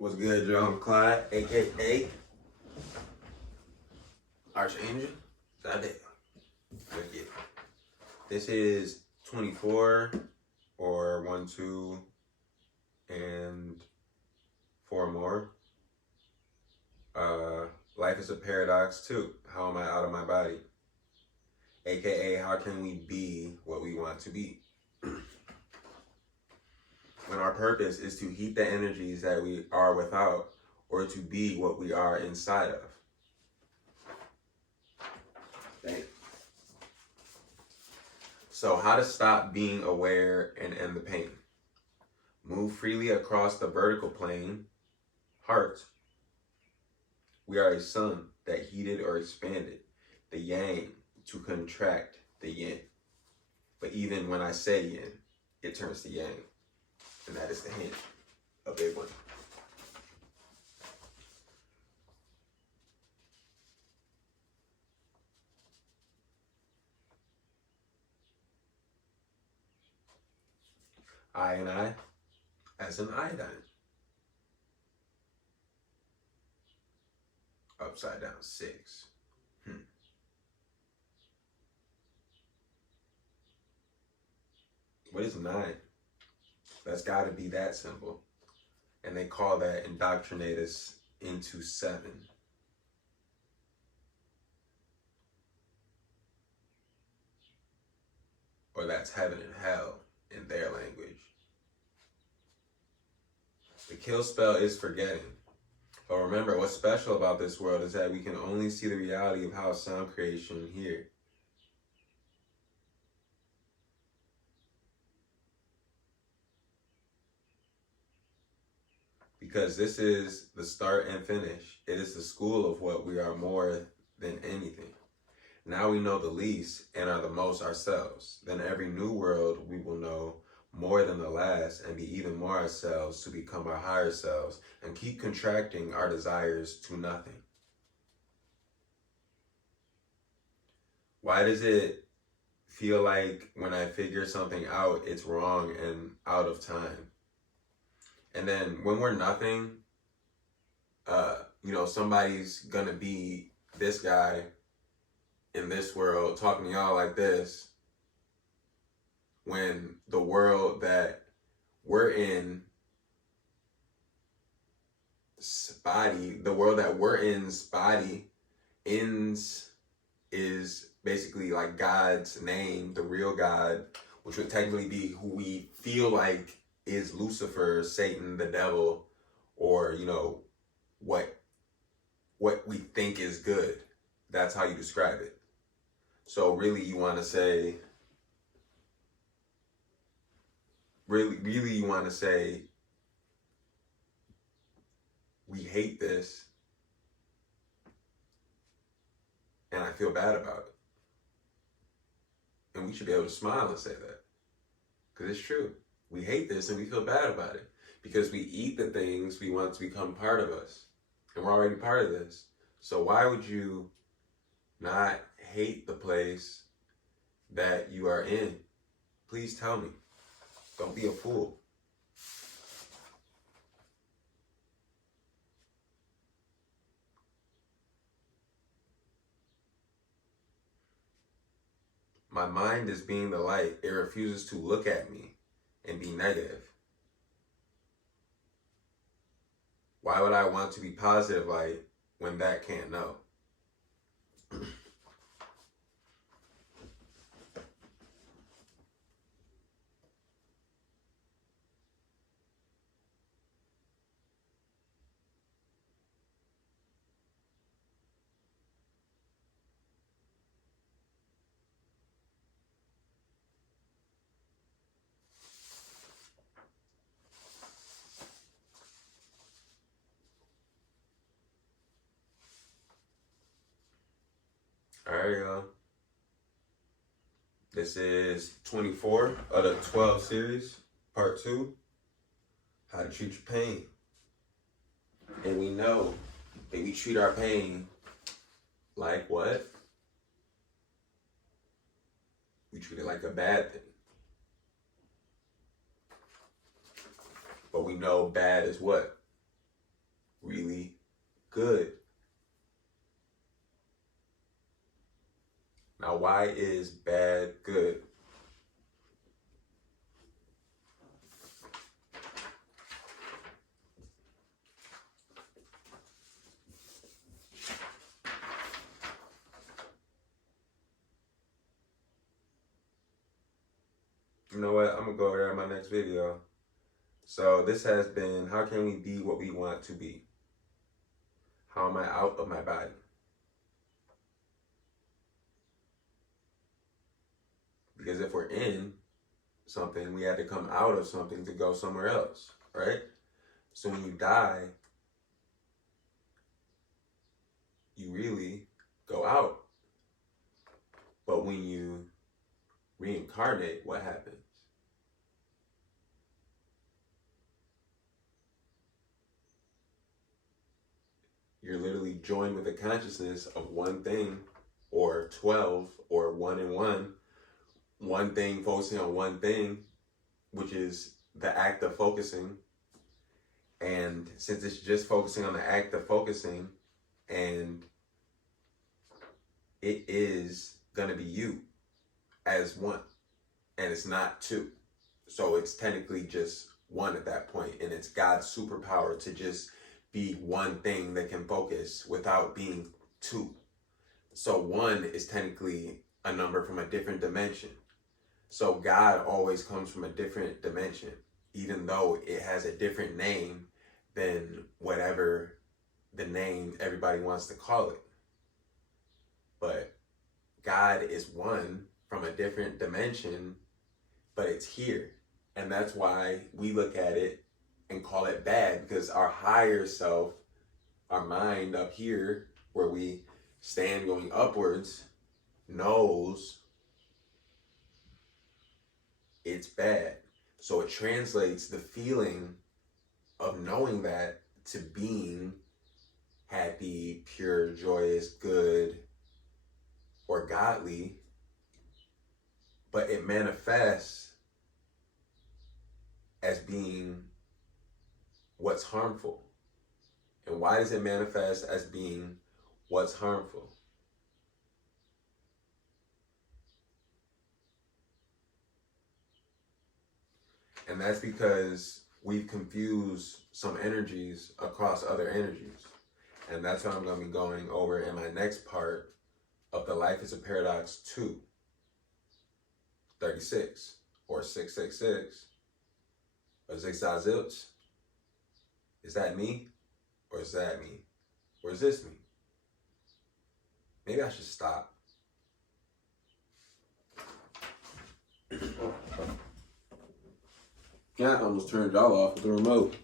What's good, John Clyde, aka Archangel? That day. Wicked. This is 24 or 1, 2, and 4 more. Life is a paradox too. How am I out of my body? AKA, how can we be what we want to be? When our purpose is to heat the energies that we are without, or to be what we are inside of. Okay. So how to stop being aware and end the pain? Move freely across the vertical plane, HART. We are a sun that heated or expanded, the yang to contract the yin. But even when I say yin, it turns to yang. And that is the hint, a big one. I and I, as in iodine. Upside down 6. What is 9? That's got to be that symbol. And they call that indoctrinate us into 7. Or that's heaven and hell in their language. The kill spell is forgetting. But remember, what's special about this world is that we can only see the reality of how sound creation here. Because this is the start and finish. It is the school of what we are more than anything. Now we know the least and are the most ourselves. Then every new world we will know more than the last and be even more ourselves to become our higher selves and keep contracting our desires to nothing. Why does it feel like when I figure something out, it's wrong and out of time? And then when we're nothing, somebody's gonna be this guy in this world talking to y'all like this, when the world that we're in, ends is basically like God's name, the real God, which would technically be who we feel like is Lucifer, Satan, the devil, or what we think is good. That's how you describe it. So really you want to say, we hate this and I feel bad about it. And we should be able to smile and say that. Because it's true. We hate this and we feel bad about it. Because we eat the things we want to become part of us. And we're already part of this. So why would you not hate the place that you are in? Please tell me. Don't be a fool. My mind is being the light. It refuses to look at me and be negative. Why would I want to be positive light when that can't know? All right, y'all. This is 24 of the 12 series, part 2, how to treat your pain. And we know that we treat our pain like what? We treat it like a bad thing. But we know bad is what? good. Now, why is bad good? You know what? I'm going to go over there in my next video. So this has been, how can we be what we want to be? How am I out of my body? Because if we're in something, we had to come out of something to go somewhere else, right? So when you die, you really go out. But when you reincarnate, what happens? You're literally joined with the consciousness of one thing, or 12, or one and one thing focusing on one thing, which is the act of focusing. And since it's just focusing on the act of focusing, and it is gonna be you as one, and it's not two. So it's technically just one at that point, and it's God's superpower to just be one thing that can focus without being two. So one is technically a number from a different dimension. So God always comes from a different dimension, even though it has a different name than whatever the name everybody wants to call it. But God is one from a different dimension, but it's here. And that's why we look at it and call it bad, because our higher self, our mind up here, where we stand going upwards, knows it's bad. So it translates the feeling of knowing that to being happy, pure, joyous, good, or godly, but it manifests as being what's harmful. And why does it manifest as being what's harmful? And that's because we've confused some energies across other energies. And that's what I'm going to be going over in my next part of the Life is a Paradox 236, or 666, or 6 zilch. Is that me? Or is that me? Or is this me? Maybe I should stop. Yeah, I almost turned y'all off with the remote.